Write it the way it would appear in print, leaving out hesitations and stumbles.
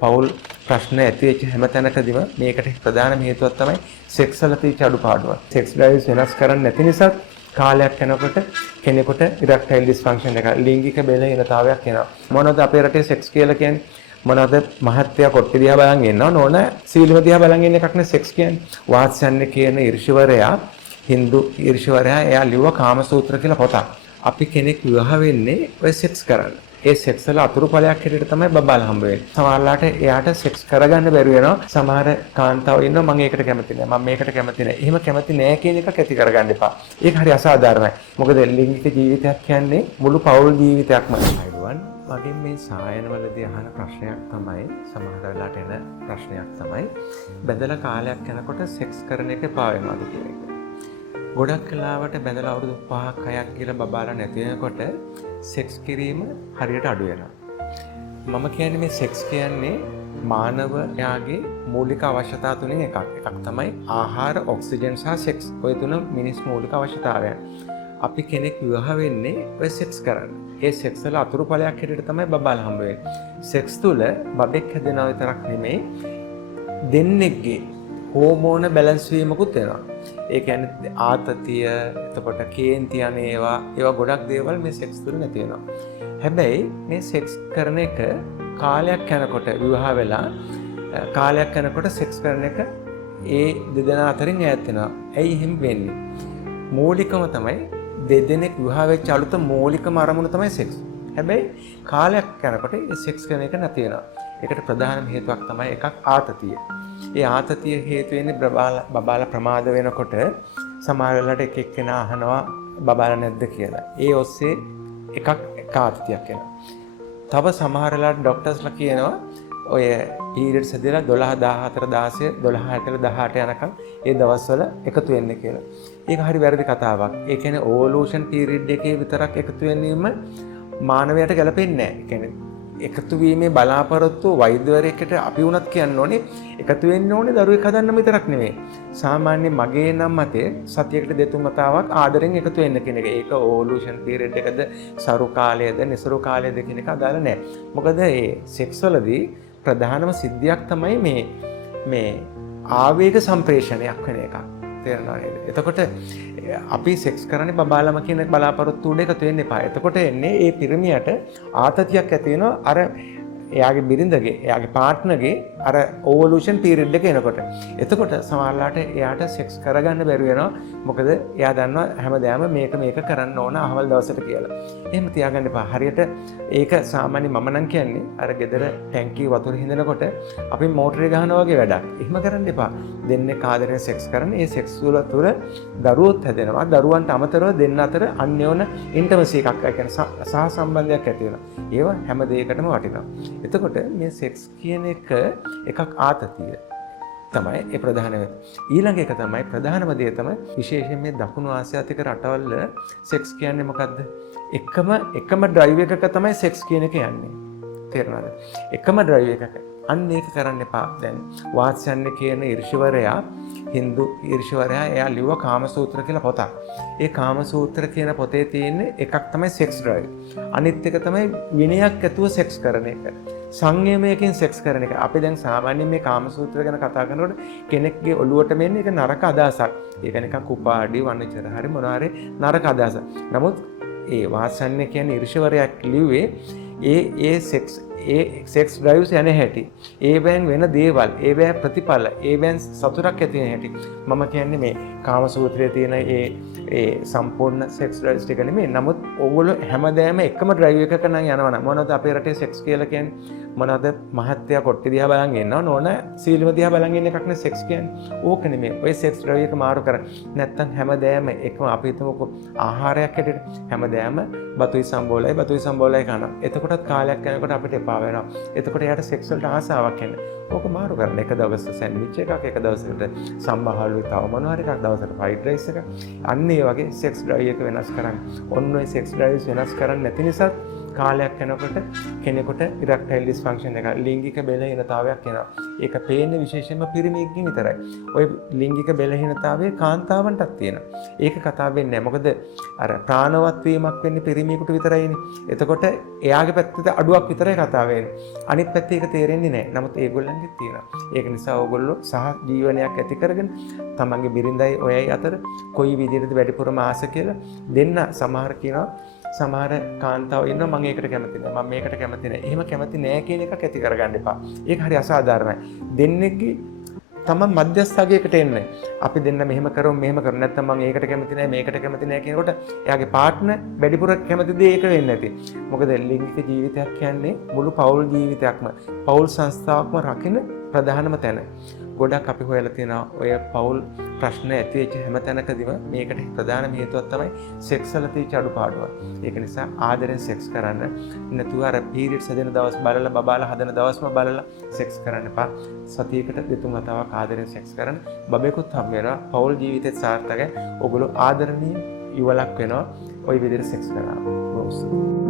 පෞල් ප්‍රශ්න ඇති වෙච්ච හැම තැනකදීම මේකට ප්‍රධානම හේතුවක් තමයි සෙක්ස් වල තියෙච්ච අඩුපාඩුව. සෙක්ස් ඩ්‍රයිව්ස් වෙනස් කරන්නේ නැති නිසා කාලයක් යනකොට කෙනෙකුට ඉරෙක්ටයිල් ඩිස්ෆන්ක්ෂන් එක ලිංගික බෙලහීනතාවයක් එනවා. මොනවද අපේ රටේ සෙක්ස් කියලා කියන්නේ? මොනවද මහත්ය කොට්ටේ දිහා බලන් ඉන්නව නෝන සීලම දිහා බලන් ඉන්න එකක් නේ සෙක්ස් කියන්නේ. වාත්සන්‍ය කියන ඍෂිවරයා Hindu ඍෂිවරයා එයා ලිව්ව කාමසූත්‍ර කියලා පොතක්. අපි කෙනෙක් විවාහ වෙන්නේ ඔය සෙක්ස් කරන්න. ඒ සෙක්ස් වල අතුරුඵලයක් හැටියට තමයි බබාලා හම්බ වෙන්නේ. සමහරලාට එයාට සෙක්ස් කරගන්න බැරි වෙනවා. සමහර කාන්තාවෝ ඉන්නවා මම ඒකට කැමති නෑ. මම මේකට කැමති නෑ. එහෙම කැමති නෑ කියන එකක් ඇති කරගන්න එපා. ඒක හරි අසාධාරණයි. මොකද ලිංගික ජීවිතයක් කියන්නේ මුළු පෞල් ජීවිතයක්ම. අයිඩුවන් මගෙන් මේ සායනවලදී අහන ප්‍රශ්නයක් තමයි සමහර වෙලාවට එන ප්‍රශ්නයක් තමයි බැදලා කාලයක් යනකොට සෙක්ස් කරන එක එපා වෙනවද කියන එක. ගොඩක් කලාවට බැඳලා අවුරුදු 5ක් 6ක් කියලා බබාලා නැති වෙනකොට සෙක්ස් කිරීම හරියට අඩු වෙනවා. මම කියන්නේ මේ සෙක්ස් කියන්නේ මානවයාගේ මූලික අවශ්‍යතා තුනෙන් එකක්. එකක් තමයි ආහාර, ඔක්සිජන් සහ සෙක්ස්. ඔය තුන මිනිස් මූලික අවශ්‍යතාවයන්. අපි කෙනෙක් විවාහ වෙන්නේ ඔය සෙක්ස් කරන්න. ඒ සෙක්ස් වල අතුරුඵලයක් හැටියට තමයි බබාලා හම්බ වෙන්නේ. සෙක්ස් තුල බබෙක් හැදෙනවා විතරක් නෙමෙයි දෙන්නෙක්ගේ හෝමෝන බැලන්ස් වීමකුත් වෙනවා. ඒ කියන්නේ ආතතිය, එතකොට කේන්ති යන ඒවා ගොඩක් දේවල් මේ සෙක්ස් තුල නැති වෙනවා. හැබැයි මේ සෙක්ස් කරන එක කාලයක් යනකොට විවාහ වෙලා කාලයක් යනකොට සෙක්ස් කරන එක ඒ දෙදෙනා අතරින් ඈත් වෙනවා. ඇයි එහෙම වෙන්නේ? මූලිකම තමයි දෙදෙනෙක් විවාහ වෙච්ච අලුත මූලිකම අරමුණ තමයි සෙක්ස්. හැබැයි කාලයක් යනකොට ඒ සෙක්ස් කරන එක නැති වෙනවා. ඒකට ප්‍රධානම හේතුවක් තමයි එකක් ආතතිය. ඒ ආතතිය හේතු වෙන්නේ බබාලා ප්‍රමාද වෙනකොට සමහර වෙලාවට එක එක්කෙනා අහනවා බබාලා නැද්ද කියලා. ඒ ඔස්සේ එකක් ආතතියක් එනවා. තව සමහර වෙලාවට ડોක්ටර්ස්ලා කියනවා ඔය පීරියඩ්ස් හැදලා 12 14 16 12 18 යනකම් ඒ දවස්වල එකතු වෙන්න කියලා. ඒක හරි වැරදි කතාවක්. ඒ කියන්නේ ඕවලූෂන් පීරියඩ් එකේ විතරක් එකතු වෙන්නේම මානවයාට ගැලපෙන්නේ නැහැ. ඒ කියන්නේ එකතු වීමේ බලාපොරොත්තු වෛද්‍යවරයෙක්ට අපි වුණත් කියන්න ඕනේ එකතු වෙන්න ඕනේ දරුවෙක් හදන්න විතරක් නෙමෙයි. සාමාන්‍ය මගේ නම් මතේ සතියකට දෙතුන් වතාවක් ආදරෙන් එකතු වෙන්න කියන එක. ඒක ඕවලූෂන් පීරියඩ් එකද සරු කාලයද නිසරු කාලයද කියන එක අදාළ නැහැ. මොකද මේ සෙක්ස් වලදී ප්‍රධානම සිද්ධියක් තමයි මේ ආවේග සම්ප්‍රේෂණයක් වෙන එකක්. තේරෙනවද? එතකොට අපි සෙක්ස් කරන්නේ බබාලම කියන බලාපොරොත්තු උඩ එකතු වෙන්න එපා. එතකොට එන්නේ ඒ පිරිමියට ආතතියක් ඇති වෙනවා අර එයාගේ බිරිඳගේ එයාගේ පාර්ට්නර්ගේ අර ඕවලූෂන් පීරියඩ් එක එනකොට. එතකොට සමහරලාට එයාට සෙක්ස් කරගන්න බැරි වෙනවා. මොකද එයා දන්නවා හැමදාම මේක කරන්න ඕන අහවල් දවසට කියලා. එහෙම තියාගන්න එපා. හරියට ඒක සාමාන්‍ය මම නම් කියන්නේ අර ගෙදර ටැංකිය වතුර හිඳනකොට අපි මෝටරේ ගහනවා වගේ වැඩක්. එහෙම කරන්න එපා. දෙන්නේ ආදරෙන් සෙක්ස් කරන ඒ සෙක්ස් වල තුර දරුවොත් හැදෙනවා. දරුවන්ට අමතරව දෙන්න අතර අන්‍යෝන්‍ය ඉන්ටිමසි එකක් සහ සම්බන්ධයක් ඇති වෙනවා. ඒව හැම දෙයකටම වටිනවා. එතකොට මේ සෙක්ස් කියන එකක් ආතතිය තමයි ඒ ප්‍රධාන වෙන්නේ. ඊළඟ එක තමයි ප්‍රධානම දේ තමයි විශේෂයෙන් මේ දකුණු ආසියාතික රටවල සෙක්ස් කියන්නේ මොකද්ද? එකම ඩ්‍රයිව් එකක තමයි සෙක්ස් කියන එක යන්නේ. තේරෙනවද? එකම ඩ්‍රයිව් එකක. අන්න ඒක කරන්න එපා. දැන් වාත්සන්‍ය කියන ඍෂිවරයා Hindu ඍෂිවරයා එයා ලිව්ව කාමසූත්‍ර කියලා පොතක්. ඒ කාමසූත්‍ර කියන පොතේ තියෙන එකක් තමයි සෙක්ස් ඩ්‍රයිව්. අනිත් එක තමයි විනයක් ඇතුව සෙක්ස් කරන එක. සංයමයකින් සෙක්ස් කරන එක. අපි දැන් සාමාන්‍යයෙන් මේ කාමසූත්‍ර ගැන කතා කරනකොට කෙනෙක්ගේ ඔළුවට මෙන්නේ ඒක නරක අදහසක්. ඒක නිකන් කුපාඩි වන්නචර හරි මොනවා හරි නරක අදහසක්. නමුත් ඒ වාත්සන්‍ය කියන්නේ ඍෂිවරයා ලිව්වේ ඒ සෙක්ස් ඩ්‍රයිව්ස් යන හැටි, ඒවෙන් වෙන දේවල්, ඒවැ ප්‍රතිඵල, ඒවෙන් සතුටක් ඇති වෙන හැටි. මම කියන්නේ මේ කාමසූත්‍රයේ තියෙන ඒ සම්පූර්ණ සෙක්ස් ඩ්‍රයිව්ස් ටික නෙමෙයි. නමුත් ඕගොල්ලෝ හැමදාම එකම ඩ්‍රයිව් එකක නම් යනවනම් මොනවද අපේ රටේ සෙක්ස් කියලා කියන්නේ? මොනවද මහත්ය කොට්ටේ දිහා බලන් ඉන්නව නෝන සීලම දිහා බලන් ඉන්න එකක් නේ සෙක්ස් කියන්නේ. ඕක නෙමෙයි. ඔය සෙක්ස් ඩ්‍රයිව් එක මාරු කරන්න. නැත්තම් හැමදාම එකම අපි හිතමුකෝ ආහාරයක් හැටියට හැමදාම බතුයි සම්බෝලයි කනවා. එතකොටත් කාලයක් යනකොට අපිට එපා වෙනවා. එතකොට යාට සෙක්ස් වලට ආසාවක් එන්නේ. ඕක මාරු කරන්න. එක දවසක සෑන්ඩ්විච් එකක්, එක දවසකට සම්බහාලුයි තව මොනවා හරි එකක්, දවසකට ෆ්‍රයිඩ් රයිස් එකක්. අන්න ඒ වගේ සෙක්ස් ඩ්‍රයිව් එක වෙනස් කරන්න. ඔන්න ඔය සෙක්ස් ඩ්‍රයිව්ස් වෙනස් කරන්නේ නැති නිසා කාලයක් යනකොට කෙනෙකුට ඉරෙක්ටයිල් ඩිස්ෆන්ක්ෂන් එක ලිංගික බෙලහීනතාවයක් එනවා. ඒක පේන්නේ විශේෂයෙන්ම පිරිමියෙක්ගෙන් විතරයි. ওই ලිංගික බෙලහීනතාවයේ කාන්තාවන්ටත් තියෙනවා. ඒක කතා වෙන්නේ නැහැ. මොකද අර ප්‍රාණවත් වීමක් වෙන්නේ පිරිමියෙකුට විතරයිනේ. එතකොට එයාගේ පැත්තේ අඩුවක් විතරයි කතා වෙන්නේ. අනිත් පැත්තේ ඒක තේරෙන්නේ නැහැ. නමුත් ඒගොල්ලන්ගෙත් තියෙනවා. ඒක නිසා ඕගොල්ලෝ සහ ජීවනයක් ඇති කරගෙන තමන්ගේ බිරිඳයි ඔයයි අතර කොයි විදිහටද වැඩිපුරම ආස කියලා දෙන්න සමහර කියනවා. සමහර කාන්තාව ඉන්නවා මම ඒකට කැමති නැහැ. මම මේකට කැමති නැහැ. එහෙම කැමති නැහැ කියන එකක් ඇති කරගන්න එපා. ඒක හරි අසාධාරණයි. දෙන්නෙක්ගේ තමන් මධ්‍යස්ථාගයකට එන්නේ. අපි දෙන්න මෙහෙම කරමු මෙහෙම කරමු. නැත්නම් මම ඒකට කැමති නැහැ මේකට කැමති නැහැ කියනකොට එයාගේ පාර්ට්නර් වැඩිපුර කැමති දේ ඒක වෙන්නේ නැති. මොකද ලිංගික ජීවිතයක් කියන්නේ මුළු පෞල් ජීවිතයක්ම පෞල් සංස්ථාවක්ම රකින්න ප්‍රධානම තැන. ගොඩක් අපි හොයලා තියෙනවා ඔය පෞල් ප්‍රශ්න ඇති වෙච්ච හැම තැනකදීම මේකට ප්‍රධානම හේතුවක් තමයි සෙක්ස් වල තියෙච්ච අඩුපාඩුව. ඒක නිසා ආදරෙන් සෙක්ස් කරන්න නැතුව අර පීරියඩ්ස් හදන දවස් බලලා බබාලා හදන දවස්ම බලලා සෙක්ස් කරන්න එපා. සතියකට දෙතුන් වතාවක් ආදරෙන් සෙක්ස් කරන්න. බබෙකුත් හම් වෙනවා. පෞල් ජීවිතේ සාර්ථකයි. ඔගොල්ලෝ ආදරණීය යුවලක් වෙනවා. ওই විදිහට සෙක්ස් කරනවා.